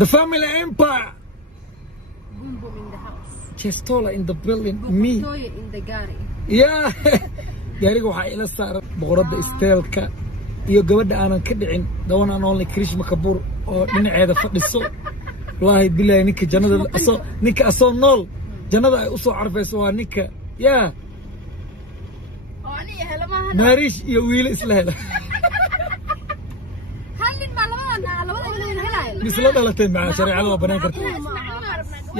The family empire. Boom boom in the house. Chestola in the building. Me. Toya in the gari. Yeah. Gaariga waxaa ila saaran boqorada isteelka iyo gabadha aanan ka dhicin dawan aan only Krishma Kapoor oo dhinaceeda fadhiso. Wallahi billahi ninka asoo nool jannada ay u soo carfayso waa ninka. Yeah. Oo aniga helamaha. Marish iyo wiil isla hela. Halin ma labada helay. Misla dhalatay ma shariicada waa banaan kartaa.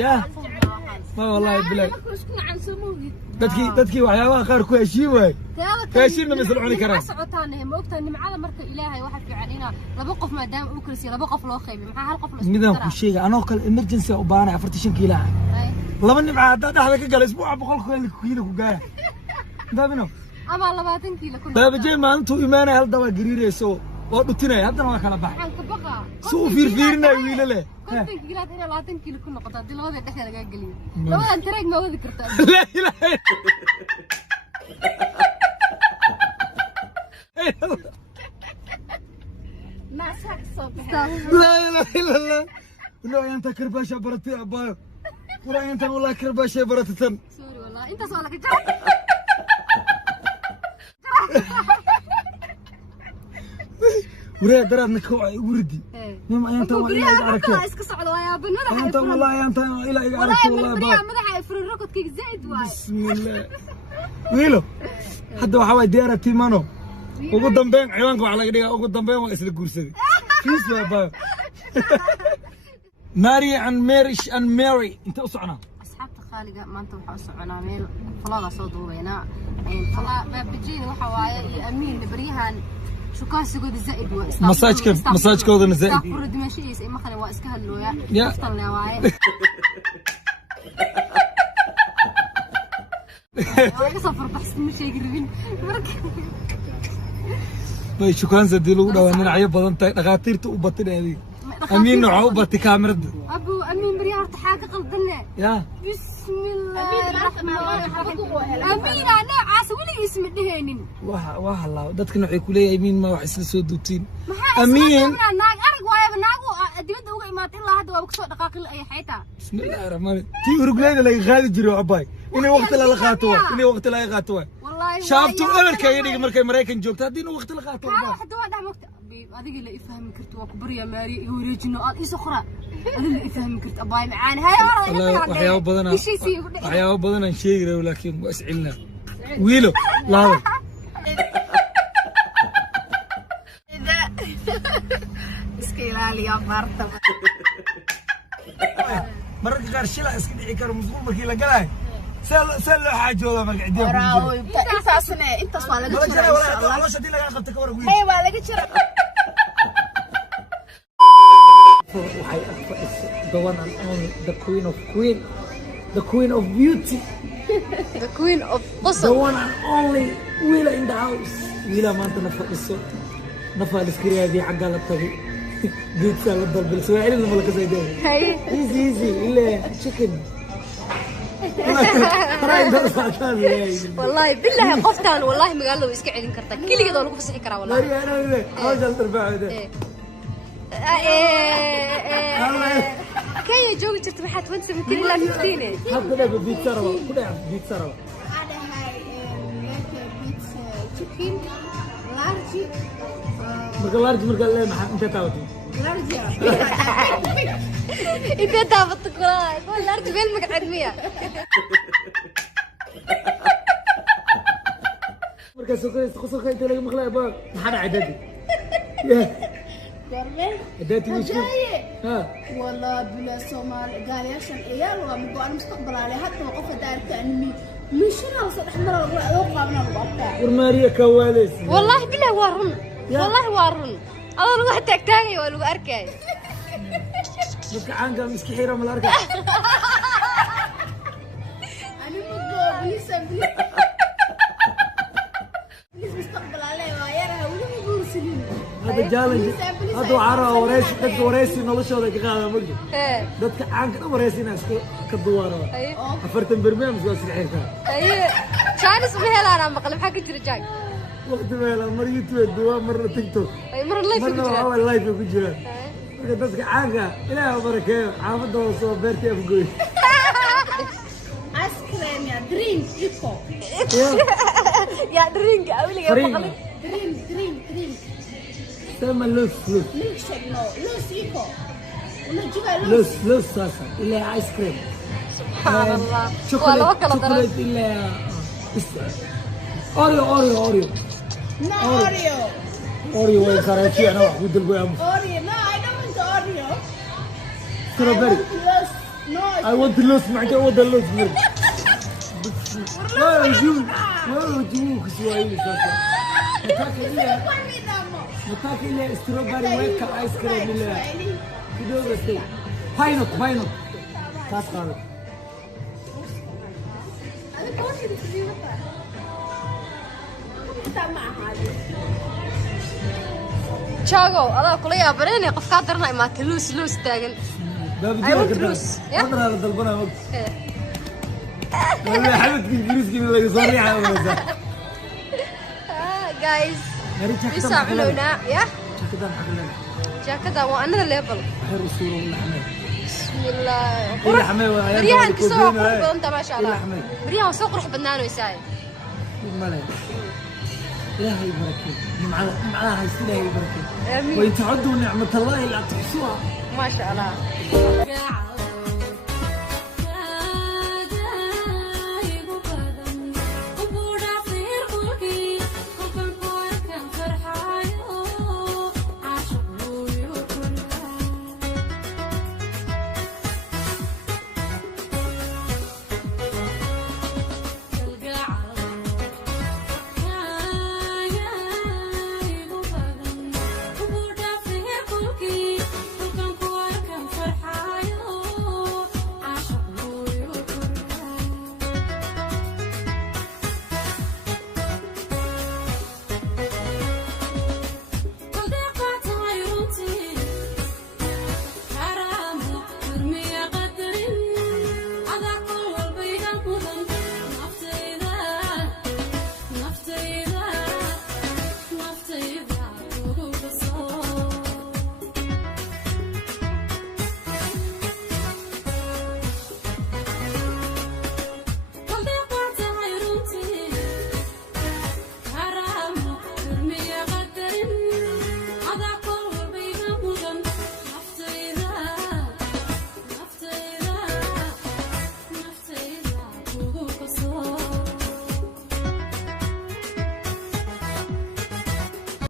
Yeah. Ma wallahi billahi. dadkii waxyaabaha qaar ku heshiin waay heshiinna misal cuni karaa socotaanay ma ogtahay nimcada marka ilaahay waxa fiican ina laba qof maadaama uu kala siiyo laba qof loo qaybiyo maxaa hal qof loo midaan ku sheegay anoo kale emergency u baahanay 45 kiilo laba nimca hadda dhaxda ka galay isbuuca 100 kiilo ku gaara dabino ama 20 kiilo ku baabajay maalintu iimaanay hal daba gariireyso oo dhutinay haddana waa kala baxay waxaan ka baqa soo fiirfiirinay wiilale konton kiilo ina 20 kiilo ku noqoto hadii labada dhexda laga galiyo labadan tareeg ma wadi kartaa la ilaahay ناسك صبح لا اله الا الله لا انت كرباشه برتي ابايو ولا انت والله كرباشه برتتن سوري والله انت سؤالك ورا درادنا كوعي وردي نعم انت والله عرفت اسك صعد يا بننا انت والله انت الى عرفت والله والله مدح يفر ركضك زايد واي بسم الله ويلو حتى waxa way deerati mano ugu dambeyn ciwaanka waxa laga dhigaa ugu dambeyn waa isla guursaday kiis waa baa Mary and Mary inta u socnaa asxaabta qaaliga maanta waxa u soconaa meel falada soo duubayna fala baabjiin waxa waaye iyo amiin bariyahan shukaansigooda zaid waa masaajkoodana zaid furo dimashiis ay maqan waa iska hadlooya aftalna waaye waa safar baxsan ma sheegi rabin bay shukaan sadii lagu dhawaan dhinacyo badan tahay dhaqaatiirta u batinaadii amiin waxa u batay kaamirada abu amiin bariya horta xaaga qaldane ya bismillaah amiin ana caas wali isma dheheenin waxa la dadkana waxay ku leeyahay amiin ma wax isla soo duutiin amiin naag arag waayaba naagu dibadda uga imaatay ilaa hadda waa ku soo dhaqaaqil ay xayta bismillaah rahmaan tii urugleeda laga qaadi jiray abay inay waqti la qaato wallahi shaabtu amarka yidhi markay Mareykan joogto hadii waqti la qaato hadda waa dhaxmogta adiga la ifahmi karto waa ku bariya maari iyo wareejino aad isoo qora adiga la ifahmi karto abay macaan hay waxyaabo badan aan sheegay laakiin waa iscilna wiilo laada iska ilaaliya marta marka qaar shila iska dhici karo musqul markii la galay سلو حاجة مرجع ديو. براوي أنت أصلا أنت صالح كشرة إن شاء الله. والله شدي لك أخذت كورة وين. أيوة ولا كشرة. وحي the one and only the queen of beauty. The queen of قصة. The one and only Willa in the house. Willa ما أنت نفع الصوت نفع السكرية دي حقها الطبي. جيت سالة ضرب السواعي اللي ملك زي ده. هاي. easy إلا chicken. والله بالله قفتان والله ما قال له يسكع عندك كرتك كل كذا لو بسحي كرا والله لا لا هاجل تربع ده كي جوي جبت محات وانت من كل لا تفتيني هذا ده بيت سروا كده بيت سروا هذا هاي بيت تشيكن لارجي مرقل لا ما انت تعودي لارجي انت تابط كل لارجي بين مقعد مية مركز سكر انت لك مخلع باب ما حدا عددي عددي مشكلة ها والله بلا سومال قال يا شن عيال ومقو انا مستقبل عليه حتى وقف دايرك انمي من شنو صدح مرة اوقع من الوقت ورماريا كواليس والله بالله وارن والله وارن الله لو حتى تاغي ولو اركاي مسك عنقه مسك حيره من الاركان انا مقو بليس مستقبل عليه وياها ولو يقول سنين هذا جالنج هذا عرا وريسي دك وريسي نولشودا كقادا مقدي دك عنقه وريسي ناس كدواره afartan برنامج waa silxirka اي شانس مهلا انا مقلب حق جرجاي وقت مهلا مر يوتيوب دوا مر تيك توك اي مر لايف مر لايف ku jira dadka caaga ilaahay barakeeyo xaafadda soo beertay afgoy ice cream يا دريم إيكو يا درينك أولي يا بقلي دريم سما لوس ميلك شيك نو لوس إيكو ونجيبها لوس لوس ساسا إلا آيس كريم سبحان الله شوكولات إلا أوريو نو أوريو وين كاراتشي أنا وحود البوي أمس أوريو no I don't want أوريو strawberry I want لوس معك I want لوس لا يجيبوك سوايلي ساسا متاكي إلا strawberry ويكا آيس كريم إلا كده بس باينوت كاس قارب شاقو هذا كله يا بريني قف كادرنا ما تلوس تاجن بابا تلوس قدر على ضربنا وقت والله حبيت الجلوس كذا اللي صريحة ولا جايز يساعدونا يا كذا حقنا جاكدا وانا الليبل خير الصورة ولا حمل بسم الله ولا حمل بريان كسوق قرب انت ما شاء الله بريان سوق قرح بنان ويساي مالك إلهي يبارك معاها إلهي يبارك ويتعدوا نعمة الله لا تحصوها ما شاء الله